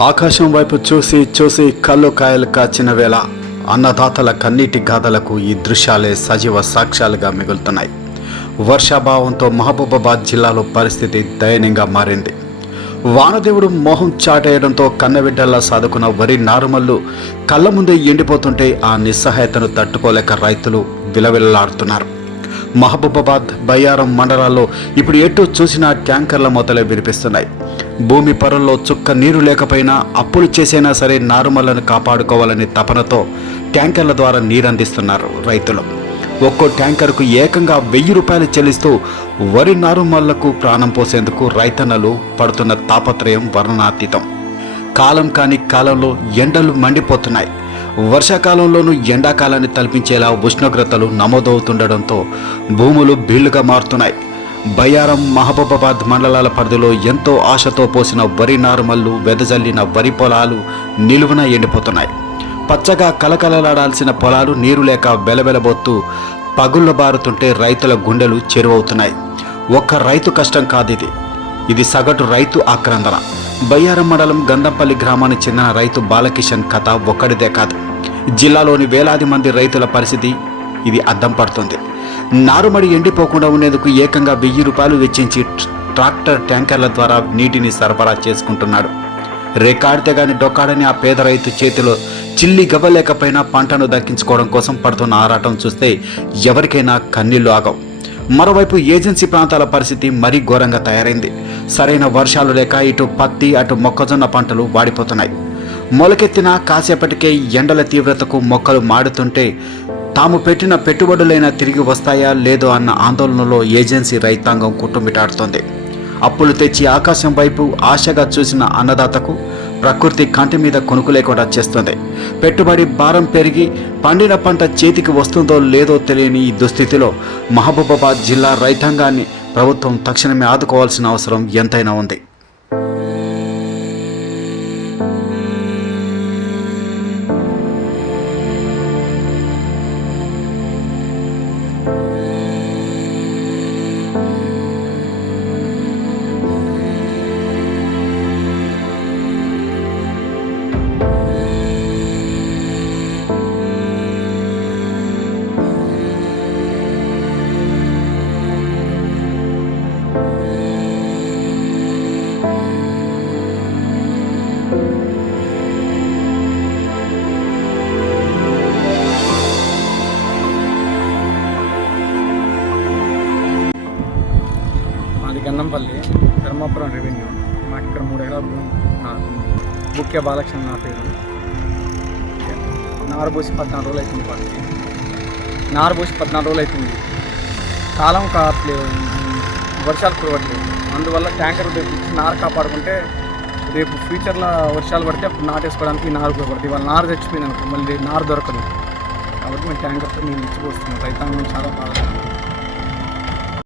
ఆకాశం వైపు చూసి చూసి కళ్ళు కాయలు కాచిన వేళ అన్నదాతల కన్నీటి గాథలకు ఈ దృశ్యాలే సజీవ సాక్ష్యాలుగా మిగులుతున్నాయి. వర్షాభావంతో మహబూబాబాద్ జిల్లాలో పరిస్థితి దయనీయంగా మారింది. వానదేవుడు మోహం చాటేయడంతో కన్నబిడ్డల్లా సాదుకున్న వరి నారుమల్లు కళ్ళ ముందే ఎండిపోతుంటే ఆ నిస్సహాయతను తట్టుకోలేక రైతులు విలవిల్లాడుతున్నారు. మహబూబాబాద్, బయ్యారం మండలాల్లో ఇప్పుడు ఎటు చూసినా ట్యాంకర్ల మొదలే వినిపిస్తున్నాయి. భూమి పొరల్లో చుక్క నీరు లేకపోయినా అప్పులు చేసైనా సరే నారుమల్లను కాపాడుకోవాలని తపనతో ట్యాంకర్ల ద్వారా నీరందిస్తున్నారు రైతులు. ఒక్కో ట్యాంకర్కు ఏకంగా 1000 రూపాయలు చెల్లిస్తూ వరి నారుమల్లకు ప్రాణం పోసేందుకు రైతన్నలు పడుతున్న తాపత్రయం వర్ణనాతీతం. కాలం కాని కాలంలో ఎండలు మండిపోతున్నాయి. వర్షాకాలంలోనూ ఎండాకాలాన్ని తలపించేలా ఉష్ణోగ్రతలు నమోదవుతుండడంతో భూములు బీళ్లుగా మారుతున్నాయి. బయ్యారం, మహబూబాబాద్ మండలాల పరిధిలో ఎంతో ఆశతో పోసిన వరి నారుమల్లు, వెదజల్లిన వరి పొలాలు నిలువున ఎండిపోతున్నాయి. పచ్చగా కలకలలాడాల్సిన పొలాలు నీరు లేక వెలవెలబోతూ పగుళ్ళబారుతుంటే రైతుల గుండెలు చెరువవుతున్నాయి. ఒక్క రైతు కష్టం కాదిది, ఇది సగటు రైతు ఆక్రందన. బయ్యారం మండలం గంధంపల్లి గ్రామానికి చెందిన రైతు బాలకిషన్ కథ ఒక్కడిదే కాదు. జిల్లాలోని వేలాది మంది రైతుల పరిస్థితి ఇది అద్దం పడుతుంది. నారుమడి ఎండిపోకుండా ఉండేందుకు ఏకంగా 1000 రూపాయలు వెచ్చించి ట్రాక్టర్ ట్యాంకర్ల ద్వారా నీటిని సరఫరా చేసుకుంటున్నాడు. రేకాడితే గాని డొక్కాడని ఆ పేద రైతు చేతిలో చిల్లి గవ్వలేకపోయినా పంటను దక్కించుకోవడం కోసం పడుతున్న ఆరాటం చూస్తే ఎవరికైనా కన్నీళ్లు ఆగవు. మరోవైపు ఏజెన్సీ ప్రాంతాల పరిస్థితి మరీ ఘోరంగా తయారైంది. సరైన వర్షాలు లేక ఇటు పత్తి, అటు మొక్కజొన్న పంటలు వాడిపోతున్నాయి. మొలకెత్తిన కాసేపటికే ఎండల తీవ్రతకు మొక్కలు మాడుతుంటే తాము పెట్టిన పెట్టుబడులైనా తిరిగి వస్తాయా లేదో అన్న ఆందోళనలో ఏజెన్సీ రైతాంగం కుట్టుమిటాడుతోంది. అప్పులు తెచ్చి ఆకాశం వైపు ఆశగా చూసిన అన్నదాతకు ప్రకృతి కంటి మీద కొనుకు లేకుండా చేస్తుంది. పెట్టుబడి భారం పెరిగి పండిన పంట చేతికి వస్తుందో లేదో తెలియని ఈ దుస్థితిలో మహబూబాబాద్ జిల్లా రైతాంగాన్ని ప్రభుత్వం తక్షణమే ఆదుకోవాల్సిన అవసరం ఎంతైనా ఉంది. గంధంపల్లి, ధర్మాపురం రెవెన్యూ. మాకు ఇక్కడ 3 ఎకరాలు ముఖ్య బాలకృష్ణ నా పేరు. నారుబోసి 14 రోజులు అవుతుంది. పంటకి నారుబోసి 14 రోజులు అవుతుంది. కాలం కావట్లేదు, వర్షాలు కురవట్లేదు. అందువల్ల ట్యాంకర్ తెప్పించి నారు కాపాడుకుంటే రేపు ఫ్యూచర్లో వర్షాలు పడితే అప్పుడు నాటేసుకోవడానికి నారు ఉపయోగపడుతుంది. ఇవాళ నారు తెచ్చిపోయింది అనుకో, మళ్ళీ నారు దొరకదు. కాబట్టి మేము ట్యాంకర్తో నీళ్ళు ఇచ్చిపోస్తున్నాం. రైతాంగం చాలా బాగా